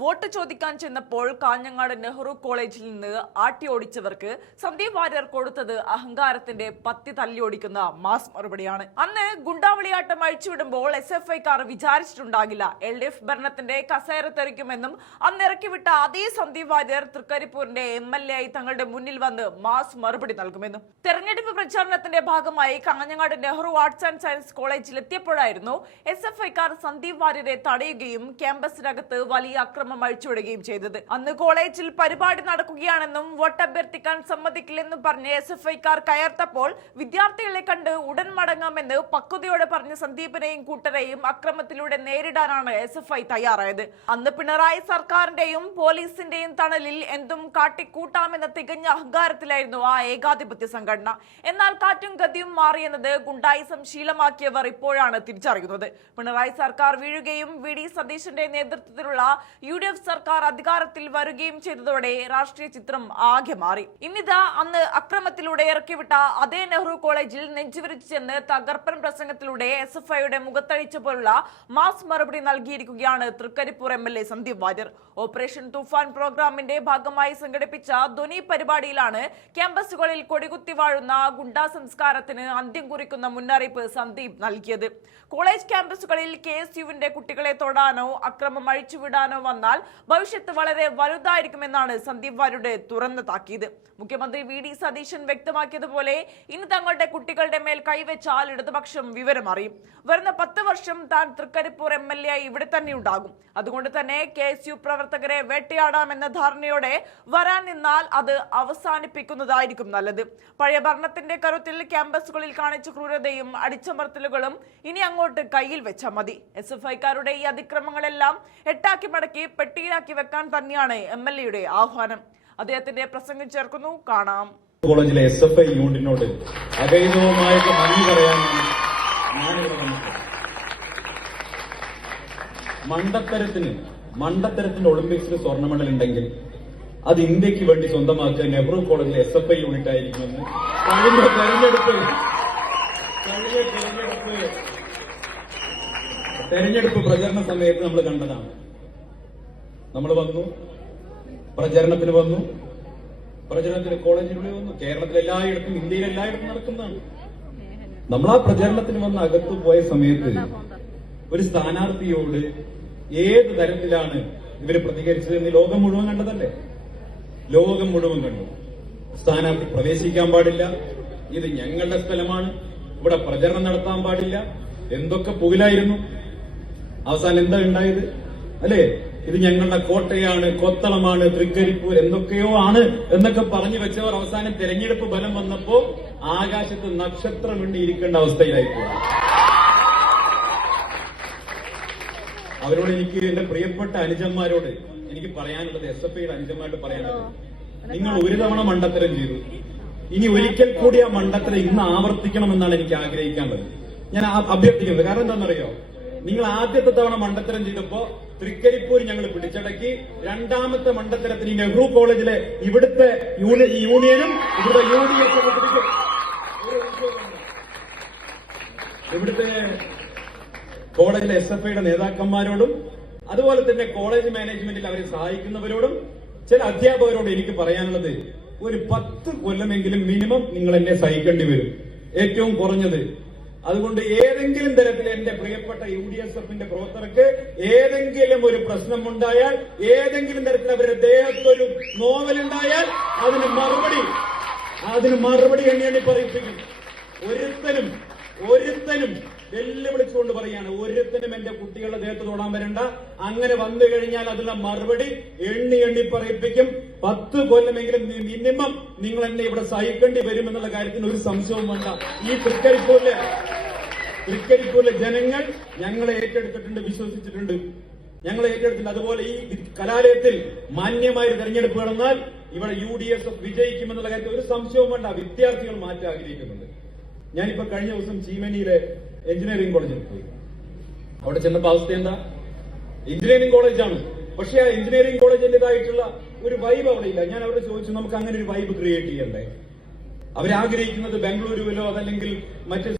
Vote ചോദിക്കാൻ ചെന്നപ്പോൾ കാഞ്ഞങ്ങാട് നെഹ്റു കോളേജിൽ നിന്ന് ആട്ടി ഓടിച്ചവർക്ക് സന്ദീപ് വാര്യർ കൊടുത്തത് അഹങ്കാരത്തിന്റെ പത്തി തല്ലിയോടിക്കുന്ന മാസ് മറുപടിയാണ്. അന്ന് ഗുണ്ടാവിളിയാട്ടം അഴിച്ചുവിടുമ്പോൾ SFIക്കാർ വിചാരിച്ചിട്ടുണ്ടാകില്ല LDF ഭരണത്തിന്റെ കസേര തെറിക്കുമെന്നും അന്ന് ഇറക്കിവിട്ട അതേ സന്ദീപ് വാര്യർ തൃക്കരിപ്പൂരിന്റെ MLA ആയി തങ്ങളുടെ മുന്നിൽ വന്ന് മാസ് മറുപടി നൽകുമെന്നും. തെരഞ്ഞെടുപ്പ് പ്രചാരണത്തിന്റെ ഭാഗമായി Kanhangad Nehru arts and science കോളേജിൽ എത്തിയപ്പോഴായിരുന്നു SFIക്കാർ സന്ദീപ് വാര്യരെ തടയുകയും ക്യാമ്പസിനകത്ത് വലിയ അക്രമം അഴിച്ചുവിടുകയും ചെയ്തത്. അന്ന് കോളേജിൽ പരിപാടി നടക്കുകയാണെന്നും വോട്ടഭ്യർത്ഥിക്കാൻ സമ്മതിക്കില്ലെന്നും പറഞ്ഞ് SFIക്കാർ കയർത്തപ്പോൾ വിദ്യാർത്ഥികളെ കണ്ട് ഉടൻ മടങ്ങാമെന്ന് പക്വതയോടെ പറഞ്ഞ സന്ദീപിനെയും കൂട്ടരെയും അക്രമത്തിലൂടെ നേരിടാനാണ് SFI തയ്യാറായത്. അന്ന് പിണറായി സർക്കാരിന്റെയും പോലീസിന്റെയും തണലിൽ എന്തും കാട്ടിക്കൂട്ടാമെന്ന തികഞ്ഞ അഹങ്കാരത്തിലായിരുന്നു ആ ഏകാധിപത്യ സംഘടന. എന്നാൽ കാറ്റും ഗതിയും മാറിയെന്നത് ഗുണ്ടായിസം ശീലമാക്കിയവർ ഇപ്പോഴാണ് തിരിച്ചറിയുന്നത്. പിണറായി സർക്കാർ വീഴുകയും VD സതീശന്റെ നേതൃത്വത്തിലുള്ള UDF സർക്കാർ അധികാരത്തിൽ വരികയും ചെയ്തതോടെ രാഷ്ട്രീയ ചിത്രം ആകെ മാറി. ഇന്നിതാ അന്ന് അക്രമത്തിലൂടെ ഇറക്കിവിട്ട അതേ നെഹ്റു കോളേജിൽ നെഞ്ചുവിരിച്ചു ചെന്ന് തകർപ്പൻ പ്രസംഗത്തിലൂടെ SFIയുടെ മുഖത്തഴിച്ച പോലുള്ള മാസ് മറുപടി നൽകിയിരിക്കുകയാണ് തൃക്കരിപ്പൂർ MLA സന്ദീപ് വാര്യർ. ഓപ്പറേഷൻ തൂഫാൻ പ്രോഗ്രാമിന്റെ ഭാഗമായി സംഘടിപ്പിച്ച ധ്വനി പരിപാടിയിലാണ് ക്യാമ്പസുകളിൽ കൊടികുത്തി വാഴുന്ന ഗുണ്ടാ സംസ്കാരത്തിന് അന്ത്യം കുറിക്കുന്ന മുന്നറിയിപ്പ് സന്ദീപ് നൽകിയത്. കോളേജ് ക്യാമ്പസുകളിൽ KSUവിന്റെ കുട്ടികളെ തൊടാനോ അക്രമം അഴിച്ചുവിടാനോ വന്നാൽ ഭവിഷ്യത്ത് വളരെ വലുതായിരിക്കുമെന്നാണ് സന്ദീപ് വാര്യരുടെ തുറന്ന താക്കീത്. മുഖ്യമന്ത്രി VD സതീശൻ വ്യക്തമാക്കിയതുപോലെ ഇനി തങ്ങളുടെ കുട്ടികളുടെ മേൽ കൈവച്ചാൽ ഇടതുപക്ഷം വിവരം അറിയും. വരുന്ന 10 വർഷം താൻ തൃക്കരിപ്പൂർ MLA ആയി ഇവിടെ തന്നെ ഉണ്ടാകും. അതുകൊണ്ട് തന്നെ KSU പ്രവർത്തകരെ വേട്ടയാടാമെന്ന ധാരണയോടെ വരാൻ നിന്നാൽ അത് അവസാനിപ്പിക്കുന്നതായിരിക്കും നല്ലത്. പഴയ ഭരണത്തിന്റെ കരുത്തിൽ ക്യാമ്പസുകളിൽ കാണിച്ച ക്രൂരതയും അടിച്ചമർത്തലുകളും ഇനി അങ്ങോട്ട് കയ്യിൽ വെച്ചാൽ മതി. SFIക്കാരുടെ ഈ അതിക്രമങ്ങളെല്ലാം എട്ടാക്കി മടക്കി പെട്ടിയിലാക്കി വെക്കാൻ തന്നെയാണ് MLAയുടെ ആഹ്വാനം. അദ്ദേഹത്തിന്റെ പ്രസംഗം ചേർക്കുന്നു, കാണാം. കോളേജിലെ SFI യൂണിറ്റിനോട് അഗൈതവുമായിട്ട് നന്ദി പറയാനാണ് ഞാനിവിടെ വന്നത്. മണ്ടത്തരത്തിന് ഒളിമ്പിക്സിൽ സ്വർണ്ണ മെഡൽ ഉണ്ടെങ്കിൽ അത് ഇന്ത്യക്ക് വേണ്ടി സ്വന്തമാക്കുക നെഹ്റു കോളേജിലെ SFI യൂണിറ്റ് ആയിരിക്കുമെന്ന് കഴിഞ്ഞ തെരഞ്ഞെടുപ്പ് പ്രചരണ സമയത്ത് നമ്മൾ കണ്ടതാണ്. നമ്മൾ വന്നു, പ്രചരണത്തിന് കോളേജിനുള്ളിൽ വന്നു. കേരളത്തിൽ എല്ലായിടത്തും, ഇന്ത്യയിൽ എല്ലായിടത്തും നടക്കുന്നതാണ്. നമ്മൾ ആ പ്രചരണത്തിന് വന്ന് അകത്തു പോയ സമയത്ത് ഒരു സ്ഥാനാർത്ഥിയോട് ഏത് തരത്തിലാണ് ഇവര് പ്രതികരിച്ചതെന്ന് ലോകം മുഴുവൻ കണ്ടതല്ലേ? ലോകം മുഴുവൻ കണ്ടു. സ്ഥാനാർത്ഥി പ്രവേശിക്കാൻ പാടില്ല, ഇത് ഞങ്ങളുടെ സ്ഥലമാണ്, ഇവിടെ പ്രചരണം നടത്താൻ പാടില്ല, എന്തൊക്കെ പുകിലായിരുന്നു. അവസാനം എന്താ ഉണ്ടായത് അല്ലേ? ഇത് ഞങ്ങളുടെ കോട്ടയാണ്, കൊത്തളമാണ്, തൃക്കരിപ്പൂർ, എന്തൊക്കെയോ ആണ് എന്നൊക്കെ പറഞ്ഞു വെച്ചവർ അവസാനം തെരഞ്ഞെടുപ്പ് ഫലം വന്നപ്പോ ആകാശത്ത് നക്ഷത്രം ഇരിക്കേണ്ട അവസ്ഥയിലായിപ്പോയി. അവരോട് എനിക്ക്, എന്റെ പ്രിയപ്പെട്ട അനുജന്മാരോട് എനിക്ക് പറയാനുള്ളത്, SFIയുടെ അനുജന്മാരോട് പറയാനുള്ളത്, നിങ്ങൾ ഒരു തവണ മണ്ടത്തരം ചെയ്തു, ഇനി ഒരിക്കൽ കൂടി ആ മണ്ടത്തരം ഇന്ന് ആവർത്തിക്കണമെന്നാണ് എനിക്ക് ആഗ്രഹിക്കാനുള്ളത്. ഞാൻ അഭ്യർത്ഥിക്കുന്നത്. കാരണം എന്താണെന്നറിയോ? നിങ്ങൾ ആദ്യത്തെ തവണ മണ്ടത്തരം ചെയ്തപ്പോ തൃക്കരിപ്പൂർ ഞങ്ങൾ പിടിച്ചടക്കി. രണ്ടാമത്തെ മണ്ടത്തരത്തിന് നെഹ്റു കോളേജിലെ ഇവിടുത്തെ യൂണിയനും ഇവിടെ UDF ഇവിടുത്തെ കോളേജിലെ SFIയുടെ നേതാക്കന്മാരോടും അതുപോലെ തന്നെ കോളേജ് മാനേജ്മെന്റിൽ അവരെ സഹായിക്കുന്നവരോടും ചില അധ്യാപകരോട് എനിക്ക് പറയാനുള്ളത്, ഒരു 10 കൊല്ലമെങ്കിലും മിനിമം നിങ്ങൾ എന്നെ സഹിക്കേണ്ടി വരും, ഏറ്റവും കുറഞ്ഞത്. അതുകൊണ്ട് ഏതെങ്കിലും തരത്തിൽ എന്റെ പ്രിയപ്പെട്ട UDSFന്റെ പ്രവർത്തകർക്ക് ഏതെങ്കിലും ഒരു പ്രശ്നമുണ്ടായാൽ, ഏതെങ്കിലും തരത്തിൽ അവരുടെ ദേഹത്തൊരു നോവലുണ്ടായാൽ അതിന് മറുപടി എണ്ണി പറയിപ്പിക്കും. ഒരുത്തനും വെല്ലുവിളിച്ചുകൊണ്ട് പറയാണ്, ഒരുത്തനും എന്റെ കുട്ടികളുടെ ദേഹത്ത് തൊടാൻ വരണ്ട. അങ്ങനെ വന്നു കഴിഞ്ഞാൽ അതിനുള്ള മറുപടി എണ്ണി പറയിപ്പിക്കും. 10 കൊല്ലമെങ്കിലും മിനിമം നിങ്ങൾ എന്നെ ഇവിടെ സഹിക്കേണ്ടി വരുമെന്നുള്ള കാര്യത്തിന് ഒരു സംശയവും വേണ്ട. ഈ തൃക്കരിപ്പൂരിലെ ജനങ്ങൾ ഞങ്ങളെ ഏറ്റെടുത്തിട്ടുണ്ട്, വിശ്വസിച്ചിട്ടുണ്ട്, ഞങ്ങളെ ഏറ്റെടുത്തിട്ടുണ്ട്. അതുപോലെ ഈ കലാലയത്തിൽ മാന്യമായ തെരഞ്ഞെടുപ്പ് നടന്നാൽ ഇവിടെ UDSF വിജയിക്കുമെന്നുള്ള കാര്യത്തിൽ ഒരു സംശയവും വേണ്ട. വിദ്യാർത്ഥികൾ മാറ്റം ആഗ്രഹിക്കുന്നുണ്ട്. ഞാനിപ്പോ കഴിഞ്ഞ ദിവസം ചീമേനിയിലെ എഞ്ചിനീയറിംഗ് കോളേജിൽ പോയി. അവിടെ ചെന്നപ്പോ അവസ്ഥ എന്താ? എഞ്ചിനീയറിംഗ് കോളേജാണ്, പക്ഷെ ആ എഞ്ചിനീയറിംഗ് കോളേജിന്റേതായിട്ടുള്ള ഒരു വൈബ് അവിടെ ഇല്ല. ഞാൻ അവരോട് ചോദിച്ചു, നമുക്ക് അങ്ങനെ ഒരു വൈബ് ക്രിയേറ്റ് ചെയ്യണ്ടേ? അവരാഗ്രഹിക്കുന്നത് ബംഗളൂരുവിലോ അതല്ലെങ്കിൽ മറ്റ്